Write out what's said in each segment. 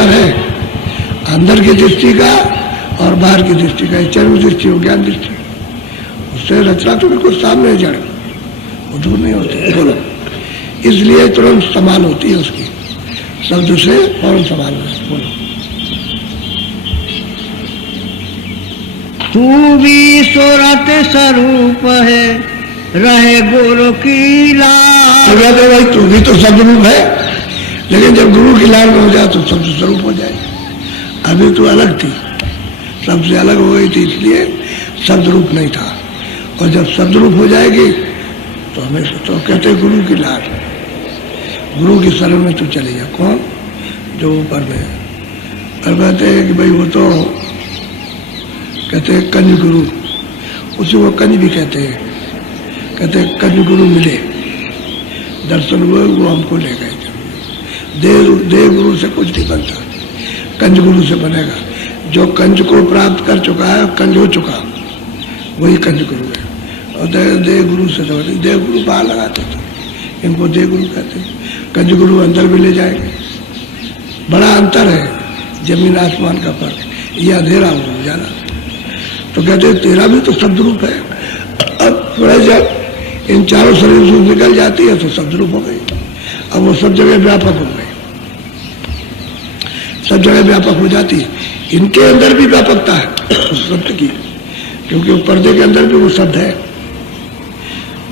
अंतर है अंदर की दृष्टि का और बाहर की दृष्टि का। चरम दृष्टि हो ज्ञान दृष्टि, उससे रचना तो बिल्कुल सामने जड़, वो दूर नहीं होती। बोलो, इसलिए तुरंत समान होती है उसकी, शब्द से फौरन समान है। बोलो, तू भी सूरत स्वरूप है, रहे गुरु की लाल। तो कहते भाई तू भी तो शब्द रूप है, लेकिन जब गुरु की लाल में हो जाए तो शब्द स्वरूप हो जाए। अभी तू अलग थी, सबसे अलग हो गई थी, इसलिए शब्द रूप नहीं था। और जब शब्द रूप हो जाएगी तो हमेशा तो कहते गुरु की लाल, गुरु की शरण में तू चले जा। कौन? जो ऊपर में। और कहते हैं कि भाई वो तो कहते हैं कंज गुरु, उसी को कंज भी कहते हैं। कहते हैं कंज गुरु मिले, दर्शन हुए, वो हमको ले गए। देव गुरु से कुछ नहीं बनता, कंज गुरु से बनेगा। जो कंज को प्राप्त कर चुका है, कंज हो चुका, वही कंज गुरु है। और देव गुरु से तो देव गुरु बाहर लगाते थे, इनको देव गुरु कहते हैं। कंज गुरु अंदर भी ले जाएंगे। बड़ा अंतर है, जमीन आसमान का फर्क। ये अंधेरा हो उजाला। तो कहते हैं तेरा भी तो शब्द रूप है। अब थोड़ा जब इन चारों शरीर से निकल जाती है तो शब्द रूप हो गई। अब वो सब जगह व्यापक हो गई, सब जगह व्यापक हो जाती है। इनके अंदर भी व्यापकता है शब्द की, क्योंकि वो पर्दे के अंदर भी वो शब्द है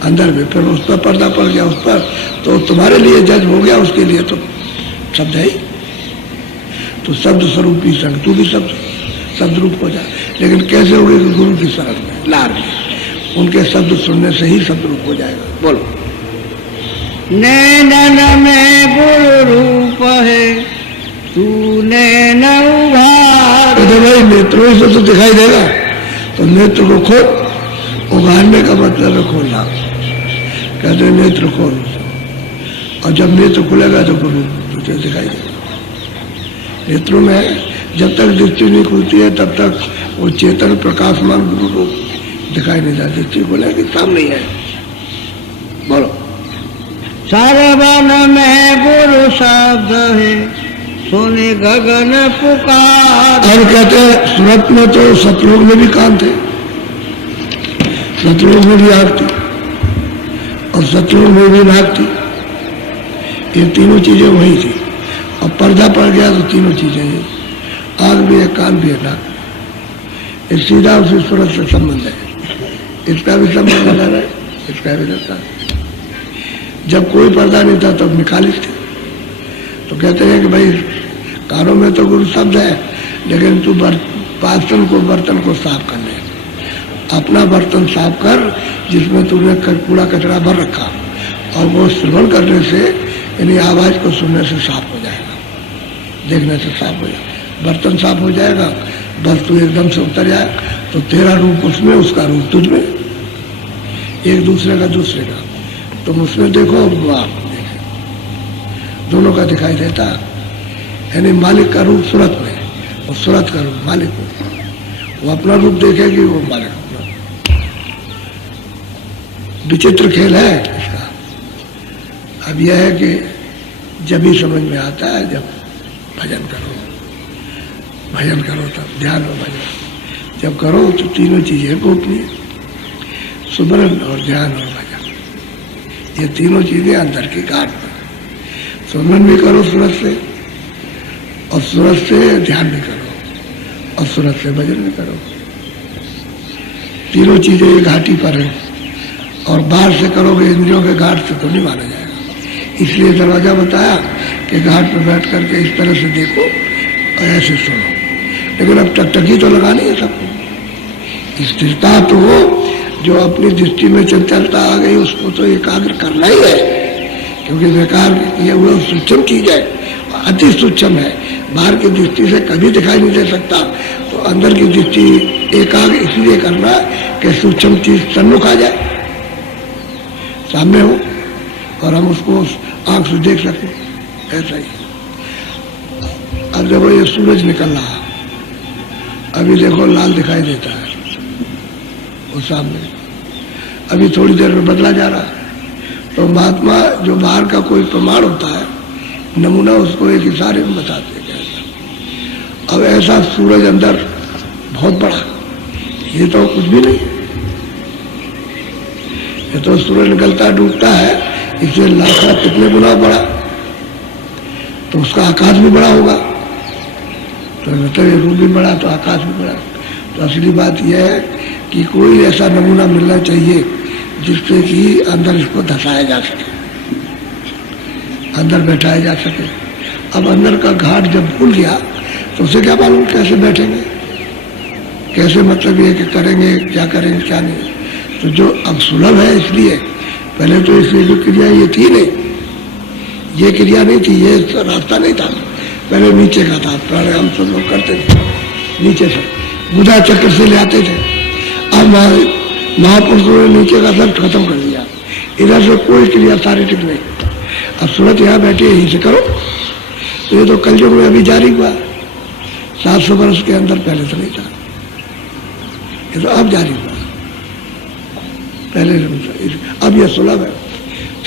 अंदर में। फिर उस पर पर्दा पड़ गया, उस पर तो तुम्हारे लिए जज हो गया, उसके लिए तो शब्द है ही। तो शब्द स्वरूप की संग तू भी शब्द रूप हो जाए। लेकिन कैसे हो गए? गुरु की शरण में, लार में, उनके शब्द सुनने से ही शब्द रूप हो जाएगा। बोलो, नैनन में गुरु रूप है, तू नैन उघार। तो भाई नेत्रों से तो दिखाई देगा, तो नेत्र को खोल। उघाड़ने का मतलब है खोलना। कहते हैं नेत्र खोल, और जब नेत्र खुलेगा तो गुरु तुझे दिखाई देगा। नेत्रों में जब तक दृष्टि नहीं खुलती है तब तक वो चेतन प्रकाशमान गुरु रूप दिखाई नहीं देता। दृष्टि खुलेगी सामने है। बोलो, सर्वन में गुरु शब्द है, सुने गगन पुकार। और कहते हैं सूरत में तो सतलोक में भी कान थे, सतलोक में भी आग थी और सतलोक में भी नाक थी। ये तीनों चीजें वही थी। और पर्दा पड़ गया तो तीनों चीजें हैं, आग भी है, कान भी है, नाक। एक सीधा उसी सूरत से संबंध है, इसका भी संबंध अलग है, इसका भी रहता है। जब कोई पर्दा नहीं था तब निकालिस थे। तो कहते हैं कि भाई कानों में तो गुरु शब्द है, लेकिन तू बर्तन को साफ कर ले। अपना बर्तन साफ कर जिसमें तूने कूड़ा कचरा भर रखा, और वो श्रवण करने से यानी आवाज को सुनने से साफ हो जाएगा, देखने से साफ हो जाएगा, बर्तन साफ हो जाएगा। बस तू एकदम से उतर जाए तो तेरा रूप उसमें, उसका रूप तुझ में, एक दूसरे का दूसरे का। तुम उसमें देखो, वो आप देखे, दोनों का दिखाई देता। यानी मालिक का रूप सूरत में और सूरत का रूप मालिक में। वो अपना रूप देखेगी, वो मालिक अपना। विचित्र खेल है इसका। अब यह है कि जब ही समझ में आता है जब भजन करो, भजन करो तब ध्यान हो भजन। जब करो तो तीनों चीजें गोपनीय, सुमरन और ध्यान और भजन, ये तीनों चीजें अंदर की गांठ में। सुमरन भी करो सूरत से, और सूरत से ध्यान भी करो, और सूरत से भजन भी करो। तीनों चीजें एक घाटी पर है, और बाहर से करोगे इंद्रियों के घाट से तो नहीं माना जाएगा। इसलिए दरवाजा बताया कि घाट पर बैठ करके इस तरह से देखो और ऐसे सुनो। लेकिन अब टकटकी तो लगानी है सबको। स्थिरता तो हो, जो अपनी दृष्टि में चंचलता आ गई उसको तो एकाग्र करना ही है, क्योंकि बेकार ये वो सूक्ष्म चीज है, अति सूक्ष्म है, बाहर की दृष्टि से कभी दिखाई नहीं दे सकता। तो अंदर की दृष्टि एकाग्र इसलिए करना कि सूक्ष्म चीज सन्मुख आ जाए, सामने हो, और हम उसको आंख से देख सकें। ऐसा ही अब देखो ये सूरज निकल रहा, अभी देखो लाल दिखाई देता है वो सामने, अभी थोड़ी देर में बदला जा रहा है। तो महात्मा जो बाहर का कोई प्रमाण होता है, नमूना, उसको एक इशारे में बताते हैं अब ऐसा सूरज अंदर बहुत बड़ा, ये तो कुछ भी नहीं है, ये तो सूरज निकलता डूबता है, इससे लाखों कितने गुना बड़ा, तो उसका आकाश भी बड़ा होगा, तो मतलब ये रूप भी बड़ा तो आकाश भी बड़ा। तो असली बात यह है कि कोई ऐसा नमूना मिलना चाहिए जिससे कि अंदर इसको धसाया जा सके, अंदर बैठाया जा सके। अब अंदर का घाट जब भूल गया तो उसे क्या मालूम कैसे बैठेंगे, कैसे मतलब ये कि करेंगे क्या करेंगे क्या नहीं। तो जो अब सुलभ है इसलिए, पहले तो इसलिए जो क्रिया ये थी नहीं, ये क्रिया नहीं थी, ये रास्ता नहीं था, पहले नीचे का था, प्राणायाम सब लोग करते थे नीचे से, बुधा चक्र से ले आते थे। अब महापुरुषों ने नीचे का सब खत्म कर दिया, इधर से कोई क्रिया शारीरिक नहीं। अब सूरत यहाँ बैठे यहीं से करो, तो ये तो कलयुग में अभी जारी हुआ, 700 वर्ष के अंदर, पहले तो नहीं था, ये तो अब जारी हुआ, पहले अब ये सुलभ है,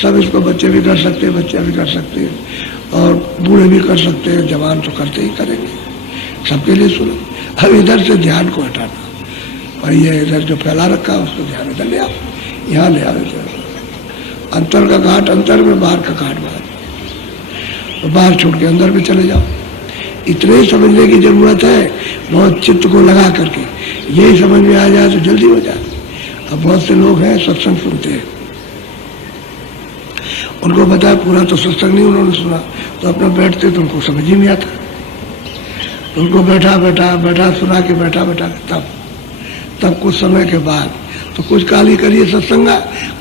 सब इसको बच्चे भी कर सकते हैं, बच्चे भी कर सकते हैं, और बूढ़े भी कर सकते हैं, जवान तो करते ही करेंगे, सबके लिए सुलभ। अब इधर से ध्यान को हटाना, और ये इधर जो फैला रखा है उसको ध्यान इधर ले आओ, यहाँ ले आओ, अंतर का घाट अंतर में, बाहर का घाट बाहर, तो बाहर छोड़ के अंदर में चले जाओ। इतने ही समझने की जरूरत है, बहुत चित्त को लगा करके, यही समझ में आ जाए तो जल्दी हो जाए। अब बहुत से लोग हैं सत्संग सुनते हैं, उनको बताया पूरा तो सत्संग नहीं उन्होंने सुना, तो अपना बैठते तो उनको समझ ही नहीं आता, तो उनको बैठा बैठा बैठा सुना के बैठा बैठा तब कुछ समय के बाद तो कुछ काल ही करिए सत्संग,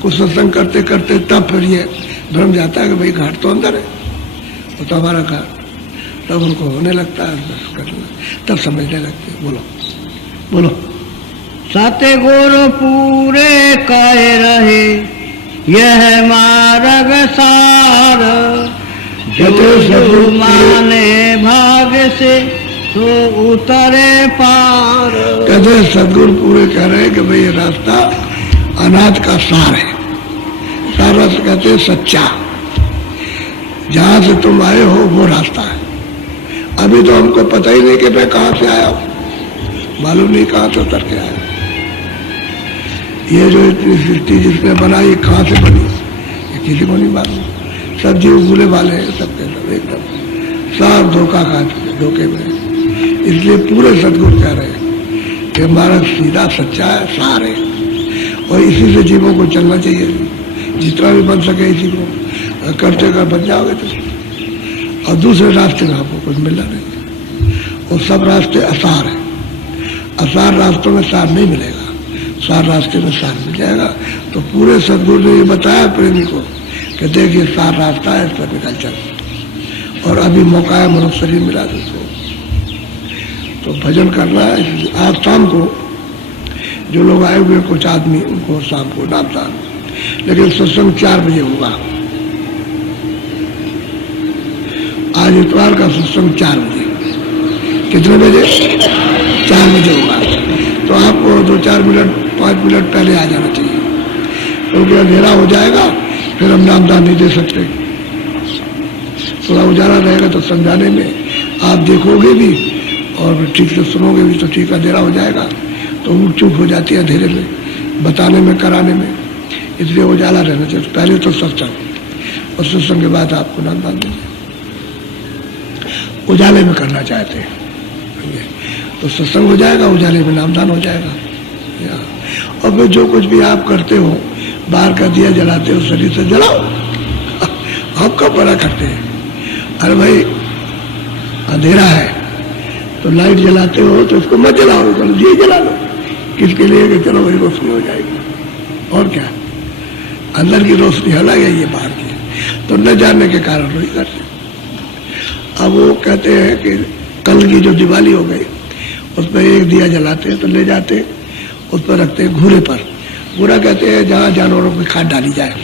कुछ सत्संग करते करते तब फिर ये भ्रम जाता है कि भाई घाट तो अंदर है, वो तो हमारा घाट, तब उनको होने लगता है बस करना, तब समझने लगते। बोलो बोलो। साते गोर पूरे काए रहे, यह मार्ग सार, जो माने भाग्य से तो उतरे पार। कहते सदगुरु पूरे कह रहे हैं कि भाई ये रास्ता अनाथ का सार है, सार रास्ता कहते हैं सच्चा, जहां से तुम आए हो वो रास्ता है। अभी तो हमको पता ही नहीं कि मैं कहां से आया हूं, मालूम नहीं कहां से उतर के आया। ये जो इतनी सृष्टि जिसने बनाई कहां से बनी ये किसी को नहीं मालूम, सब जीव भूले वाले हैं, सबके सब एकदम सब धोखा खा चुके, धोखे में। इसलिए पूरे सदगुरु कह रहे हैं कि हमारा सीधा सच्चा है, सार है, और इसी से जीवों को चलना चाहिए, जितना भी बन सके इसी को करते कर बन जाओगे तो। और दूसरे रास्ते में आपको कुछ मिलना नहीं, और सब रास्ते असार है, असार रास्तों में सार नहीं मिलेगा, सार रास्ते में सार मिल जाएगा। तो पूरे सदगुरु ने ये बताया प्रेमी को कि देखिए सार रास्ता है, इस पर निकल चल, और अभी मौका है, मनुष्य शरीर मिला दूसरो, तो भजन करना है। आज शाम को जो लोग आए हुए कुछ आदमी, उनको शाम को नामदान, लेकिन सत्संग 4 बजे होगा, आज इतवार का सत्संग 4 बजे, कितने बजे? 4 बजे होगा। तो आपको 2-4 मिनट 5 मिनट पहले आ जाना चाहिए, क्योंकि अंधेरा हो जाएगा, फिर हम नामदान नहीं दे सकते। थोड़ा उजाला रहेगा तो समझाने में आप देखोगे भी और ठीक से सुनोगे भी, तो ठीक अंधेरा हो जाएगा, तो वो चुप हो जाती है अंधेरे में, बताने में कराने में, इसलिए उजाला रहना चाहिए। पहले तो सत्संग, और सत्संग के बाद आपको नामदान देंगे, उजाले में करना चाहते हैं तो सत्संग हो जाएगा, उजाले में नामदान हो जाएगा। और फिर जो कुछ भी आप करते हो, बाहर का दिया जलाते हो, शरीर से जलाओ, आप कब बड़ा करते हैं? अरे भाई अंधेरा है तो लाइट जलाते हो तो उसको मत जलाओ, तो दिए जला लो, किसके लिए? कि चलो भाई रोशनी हो जाएगी, और क्या, अंदर की रोशनी अलग है, ये बाहर की, तो न जानने के कारण वही करते। अब वो कहते हैं कि कल की जो दिवाली हो गई, उस पर एक दिया जलाते हैं, तो ले जाते हैं, उस पर रखते हैं घूरे पर। घूरा कहते हैं जहाँ जानवरों की खाद डाली जाए,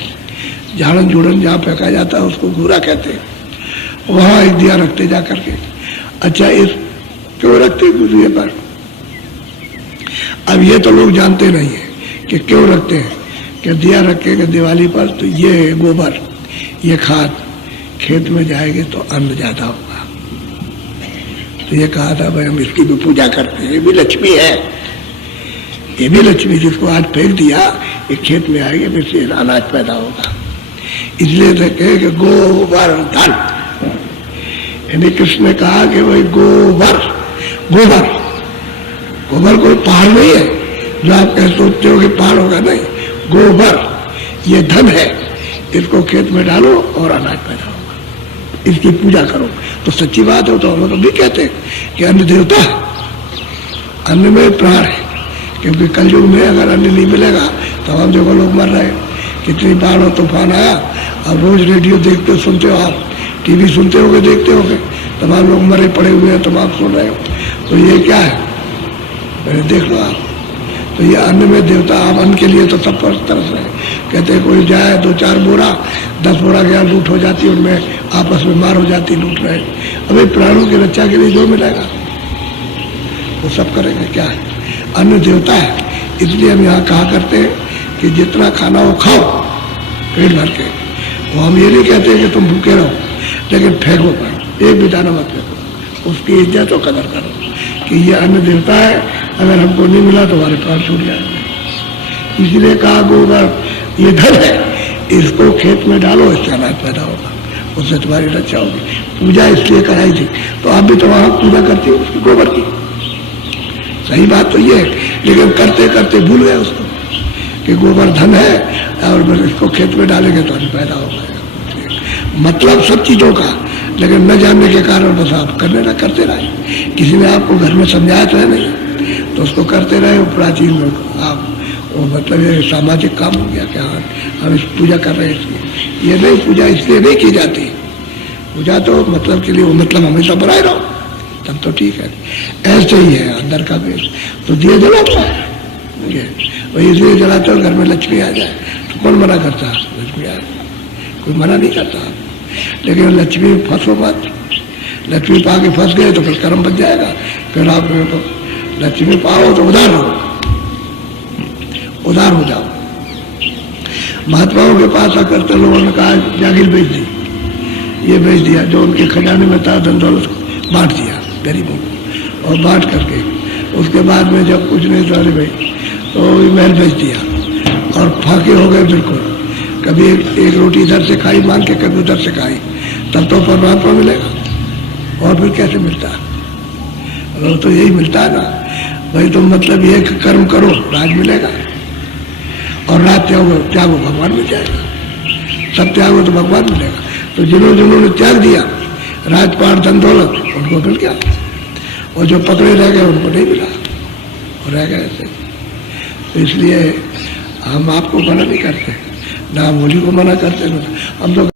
झाड़न झूड़न जहाँ फेंका जाता है उसको घूरा कहते हैं, वहाँ एक दिया रखते जा करके। अच्छा, इस क्यों रखते घूरे पर? अब ये तो लोग जानते नहीं है कि क्यों रखते हैं, कि दिया रखेंगे दिवाली पर तो ये गोबर, ये खाद खेत में जाएगी तो अन्न ज्यादा होगा, तो ये कहा था भाई हम इसकी भी पूजा करते हैं, ये भी लक्ष्मी है, ये भी लक्ष्मी, जिसको आज फेंक दिया ये खेत में आएगी, फिर से अनाज पैदा होगा। इसलिए तो कहे कि गोवर्धन, यानी कृष्ण ने कहा कि भाई गोबर, गोबर, गोबर कोई पहाड़ नहीं है जो आप कह सोचते हो कि पहाड़ होगा, नहीं, गोबर ये धन है, इसको खेत में डालो और अनाज पैदा होगा, इसकी पूजा करो। तो सच्ची बात हो तो हम लोग भी कहते हैं कि अन्न देवता है, अन्न में प्राण है, क्योंकि कलयुग में अगर अन्न नहीं मिलेगा तो हम देखो लोग मर रहे हैं, कितनी बाढ़ और तूफान आया, अब रोज रेडियो देखते सुनते हो आप, टीवी सुनते होगे, देखते होगे, तमाम लोग मरे पड़े हुए हैं, तमाम सुन रहे हो, तो ये क्या है, मैंने देख लो आप। तो ये अन्न में देवता, आप अन्न के लिए तो सब पर तरस रहे, कहते हैं कोई जाए 2-4 बोरा 10 बोरा के यहाँ लूट हो जाती, उनमें आपस में मार हो जाती, लूट रहे। अभी प्राणों की रक्षा के लिए जो मिलेगा वो सब करेंगे, क्या है, अन्न देवता है। इसलिए हम यहाँ कहा करते हैं कि जितना खाना हो खाओ पेट भर के, वो हम ये नहीं कहते कि तुम भूखे रहो, लेकिन फेंको पर, एक भी दाना मत फेंको, उसकी इज्जत और कदर करो कि ये अन्न देवता है, अगर हमको नहीं मिला तो हमारे प्राण छूट जाएंगे। इसलिए कहा गोबर ये धन है, इसको खेत में डालो, इससे अनाज पैदा होगा, उससे तुम्हारी रक्षा होगी। पूजा इसलिए कराई थी, तो आप भी तो वहां पूजा करती हो उसकी गोबर की, सही बात तो ये है, लेकिन करते करते भूल गए उसको कि गोबर धन है और इसको खेत में डालेंगे तो अन्न पैदा होगा। मतलब सब चीजों का, लेकिन न जानने के कारण बस आप करते रहे, किसी ने आपको घर में समझाया तो है नहीं, तो उसको करते रहे। वो प्राचीन लोग आप वो मतलब ये सामाजिक काम हो गया कि हाँ हम इस पूजा कर रहे हैं इसलिए, ये नहीं, पूजा इसलिए नहीं की जाती, पूजा तो मतलब के लिए, वो मतलब हमेशा बनाए रहो तब तो ठीक है। ऐसे ही है अंदर का वेश, तो दिए जलाता है, वही इसलिए जलाते हो घर में लक्ष्मी आ जाए, तो कौन मना करता है, लक्ष्मी आए, कोई मना नहीं करता। लेकिन लक्ष्मी फंसो मत, लक्ष्मी पा के फंस गए तो फिर कर्म बच जाएगा, फिर आप लक्ष्मी पाओ तो उदार हो, उदार हो जाओ। महात्माओं के पास आकर तो लोगों ने कहा जागीर बेच दी, ये बेच दिया, जो उनके खजाने में था धन दौलत बांट दिया गरीबों को, और बांट करके उसके बाद में जब कुछ नहीं था, अरे भाई तो महल बेच दिया और फाके हो गए बिल्कुल, कभी एक रोटी इधर से खाई मांग के, कभी उधर से खाई, तब तो परमात्मा मिलेगा, और फिर कैसे मिलता है, और तो यही मिलता है ना भाई, तुम मतलब ये कर्म करो राज मिलेगा, और राज त्यागो भगवान मिल जाएगा, सब त्यागो तो भगवान मिलेगा। तो जिन्होंने त्याग दिया राजपाट धन दौलत, उनको मिल गया, और जो पकड़े रह गए उनको नहीं मिला, और रह गए ऐसे। तो इसलिए हम आपको मना नहीं करते, ना हम होली को मना करते, हम तो